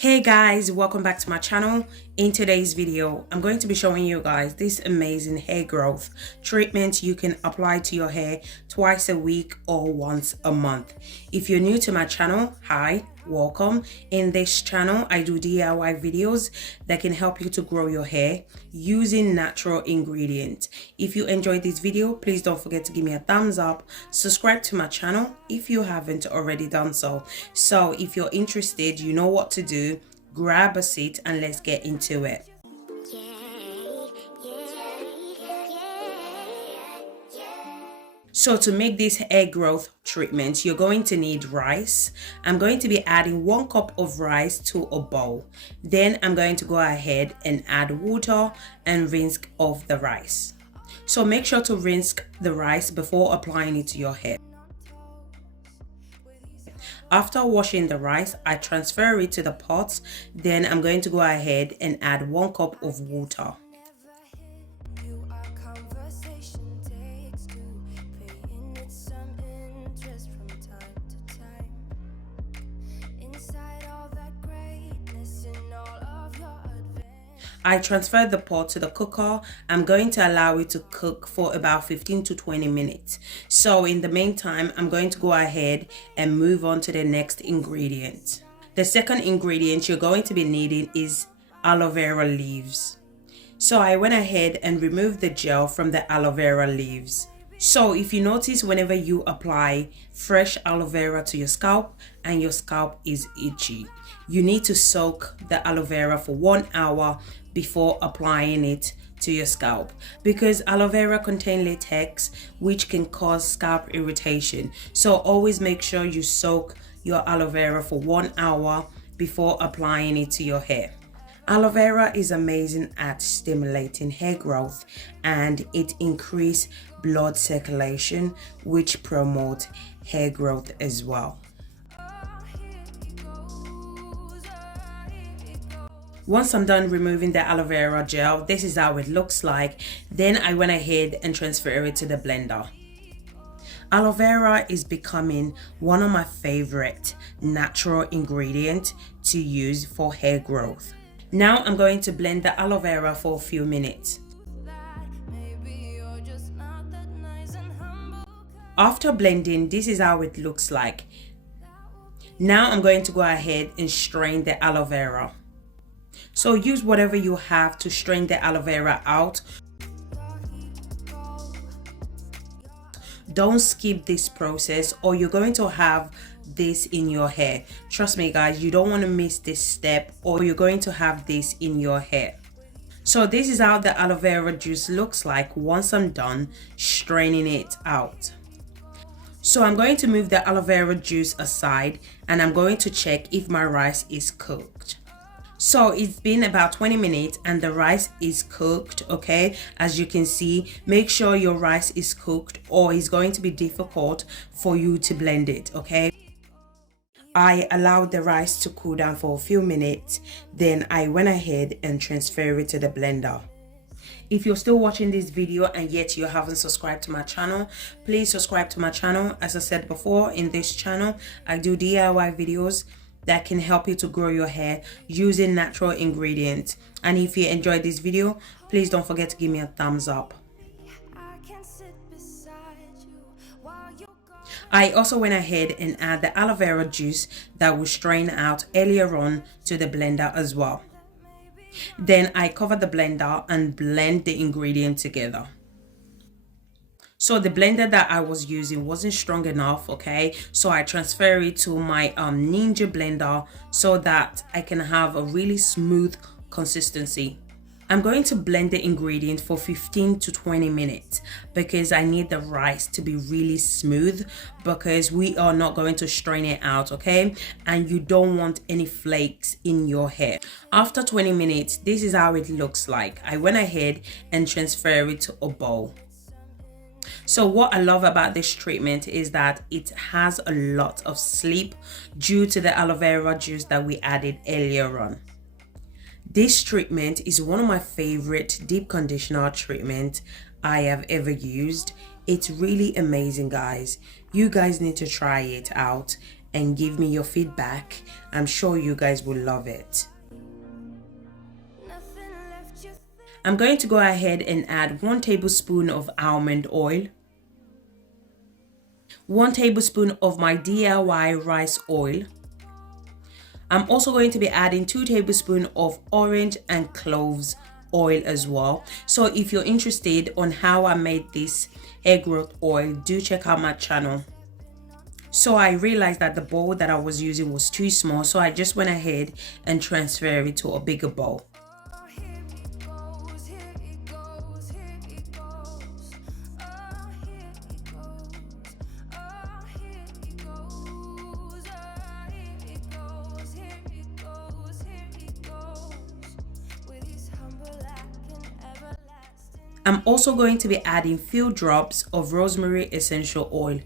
Hey guys, welcome back to my channel. In today's video, I'm going to be showing you guys this amazing hair growth treatment you can apply to your hair twice a week or once a month. If you're new to my channel, hi, welcome. In this channel, I do DIY videos that can help you to grow your hair using natural ingredients. If you enjoyed this video, please don't forget to give me a thumbs up. Subscribe to my channel if you haven't already done so. So if you're interested, you know what to do. Grab a seat and let's get into it. So to make this hair growth treatment, you're going to need rice. I'm going to be adding 1 cup of rice to a bowl. Then I'm going to go ahead and add water and rinse off the rice. So make sure to rinse the rice before applying it to your hair. After washing the rice, I transfer it to the pot. Then I'm going to go ahead and add 1 cup of water. I transferred the pot to the cooker. I'm going to allow it to cook for about 15 to 20 minutes. So in the meantime, I'm going to go ahead and move on to the next ingredient. The second ingredient you're going to be needing is aloe vera leaves. So I went ahead and removed the gel from the aloe vera leaves. So if you notice, whenever you apply fresh aloe vera to your scalp and your scalp is itchy, you need to soak the aloe vera for 1 hour before applying it to your scalp, because aloe vera contains latex which can cause scalp irritation. So always make sure you soak your aloe vera for 1 hour before applying it to your hair. Aloe vera is amazing at stimulating hair growth, and it increases blood circulation, which promotes hair growth as well. Once I'm done removing the aloe vera gel, this is how it looks like. Then I went ahead and transferred it to the blender. Aloe vera is becoming one of my favorite natural ingredients to use for hair growth. Now I'm going to blend the aloe vera for a few minutes. After blending, this is how it looks like. Now I'm going to go ahead and strain the aloe vera. So use whatever you have to strain the aloe vera out. Don't skip this process or you're going to have this in your hair. Trust me guys, you don't want to miss this step or you're going to have this in your hair. So this is how the aloe vera juice looks like once I'm done straining it out. So I'm going to move the aloe vera juice aside and I'm going to check if my rice is cooked. So it's been about 20 minutes and the rice is cooked, okay? As you can see, make sure your rice is cooked or it's going to be difficult for you to blend it, okay? I allowed the rice to cool down for a few minutes. Then I went ahead and transferred it to the blender. If you're still watching this video and yet you haven't subscribed to my channel, please subscribe to my channel. As I said before, in this channel, I do DIY videos that can help you to grow your hair using natural ingredients. And if you enjoyed this video, please don't forget to give me a thumbs up. I also went ahead and add the aloe vera juice that was strained out earlier on to the blender as well. Then I cover the blender and blend the ingredients together. So the blender that I was using wasn't strong enough, okay? So I transfer it to my Ninja blender so that I can have a really smooth consistency. I'm going to blend the ingredient for 15 to 20 minutes because I need the rice to be really smooth because we are not going to strain it out, okay? And you don't want any flakes in your hair. After 20 minutes, this is how it looks like. I went ahead and transferred it to a bowl. So what I love about this treatment is that it has a lot of sleep due to the aloe vera juice that we added earlier on. This treatment is one of my favorite deep conditioner treatments I have ever used. It's really amazing, guys. You guys need to try it out and give me your feedback. I'm sure you guys will love it. I'm going to go ahead and add 1 tablespoon of almond oil, 1 tablespoon of my DIY rice oil. I'm also going to be adding 2 tablespoons of orange and cloves oil as well. So if you're interested on how I made this hair growth oil, do check out my channel. So I realized that the bowl that I was using was too small, so I just went ahead and transferred it to a bigger bowl. I'm also going to be adding few drops of Rosemary Essential Oil.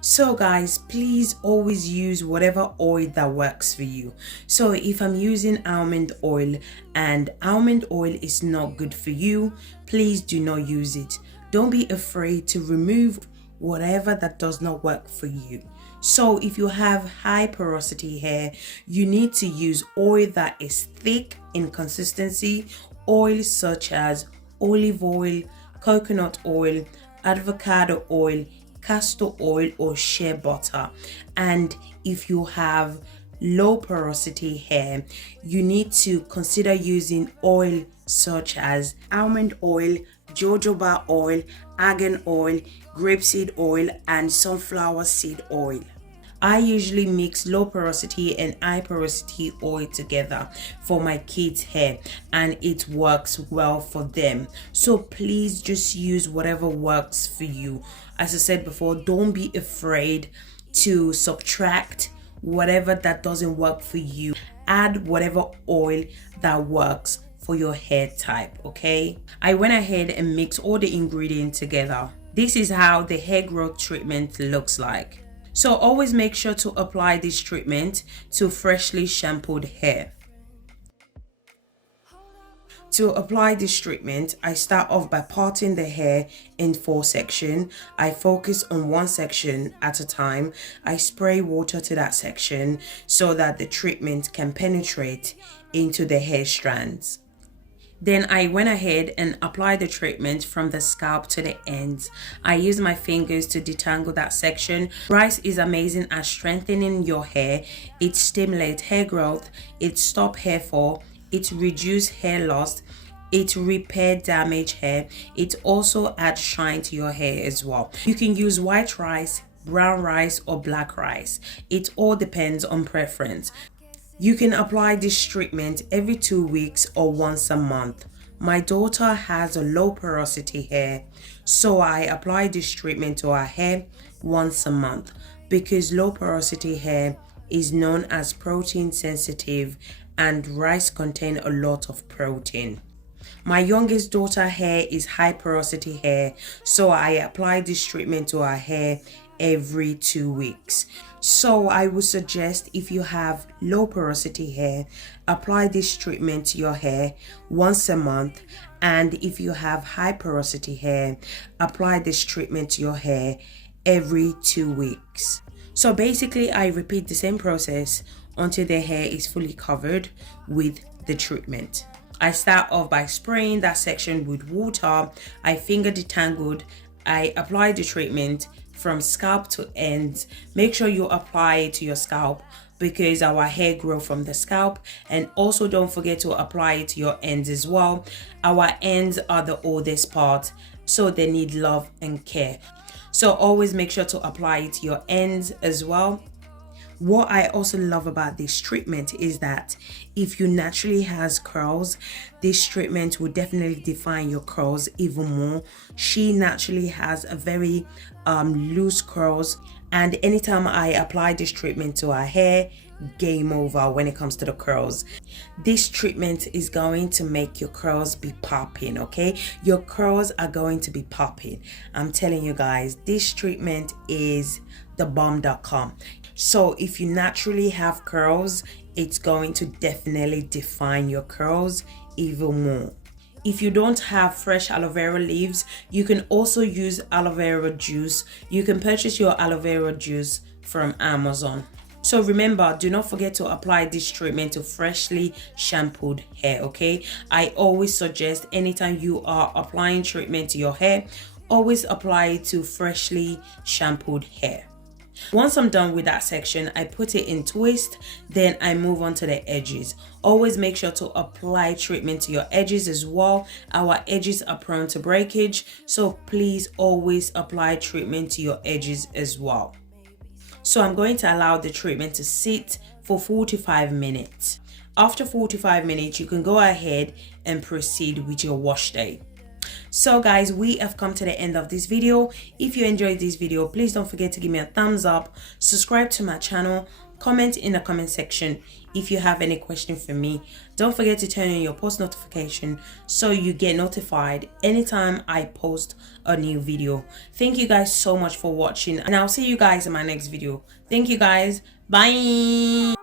So guys, please always use whatever oil that works for you. So if I'm using almond oil and almond oil is not good for you, please do not use it. Don't be afraid to remove whatever that does not work for you. So if you have high porosity hair, you need to use oil that is thick in consistency, oils such as olive oil, coconut oil, avocado oil, castor oil, or shea butter. And if you have low porosity hair, you need to consider using oil such as almond oil, jojoba oil, argan oil, grapeseed oil, and sunflower seed oil. I usually mix low porosity and high porosity oil together for my kids' hair, and it works well for them. So please just use whatever works for you. As I said before, don't be afraid to subtract whatever that doesn't work for you. Add whatever oil that works for your hair type, okay? I went ahead and mixed all the ingredients together. This is how the hair growth treatment looks like. So always make sure to apply this treatment to freshly shampooed hair. To apply this treatment, I start off by parting the hair in 4 sections. I focus on 1 section at a time. I spray water to that section so that the treatment can penetrate into the hair strands. Then I went ahead and applied the treatment from the scalp to the ends. I used my fingers to detangle that section. Rice is amazing at strengthening your hair. It stimulates hair growth, it stops hair fall, it reduces hair loss, it repairs damaged hair. It also adds shine to your hair as well. You can use white rice, brown rice, or black rice. It all depends on preference. You can apply this treatment every 2 weeks or once a month. My daughter has a low porosity hair, so I apply this treatment to her hair once a month because low porosity hair is known as protein sensitive and rice contain a lot of protein. My youngest daughter hair is high porosity hair, so I apply this treatment to her hair every 2 weeks. So I would suggest if you have low porosity hair, apply this treatment to your hair once a month, and if you have high porosity hair, apply this treatment to your hair every 2 weeks. So basically I repeat the same process until the hair is fully covered with the treatment. I start off by spraying that section with water. I finger detangled. I apply the treatment from scalp to ends. Make sure you apply it to your scalp because our hair grows from the scalp, and also don't forget to apply it to your ends as well. Our ends are the oldest part, so they need love and care. So always make sure to apply it to your ends as well. What I also love about this treatment is that if you naturally has curls, this treatment will definitely define your curls even more. She naturally has a very loose curls, and anytime I apply this treatment to her hair, game over when it comes to the curls. This treatment is going to make your curls be popping, okay? Your curls are going to be popping. I'm telling you guys, this treatment is the bomb.com. So if you naturally have curls, it's going to definitely define your curls even more. If you don't have fresh aloe vera leaves, you can also use aloe vera juice. You can purchase your aloe vera juice from Amazon. So remember, do not forget to apply this treatment to freshly shampooed hair, okay? I always suggest anytime you are applying treatment to your hair, always apply it to freshly shampooed hair. Once I'm done with that section, I put it in twist, then I move on to the edges. Always make sure to apply treatment to your edges as well. Our edges are prone to breakage, so please always apply treatment to your edges as well. So I'm going to allow the treatment to sit for 45 minutes. After 45 minutes, you can go ahead and proceed with your wash day. So guys, we have come to the end of this video. If you enjoyed this video, please don't forget to give me a thumbs up, subscribe to my channel, comment in the comment section if you have any question for me. Don't forget to turn on your post notification so you get notified anytime I post a new video. Thank you guys so much for watching, and I'll see you guys in my next video. Thank you guys. Bye.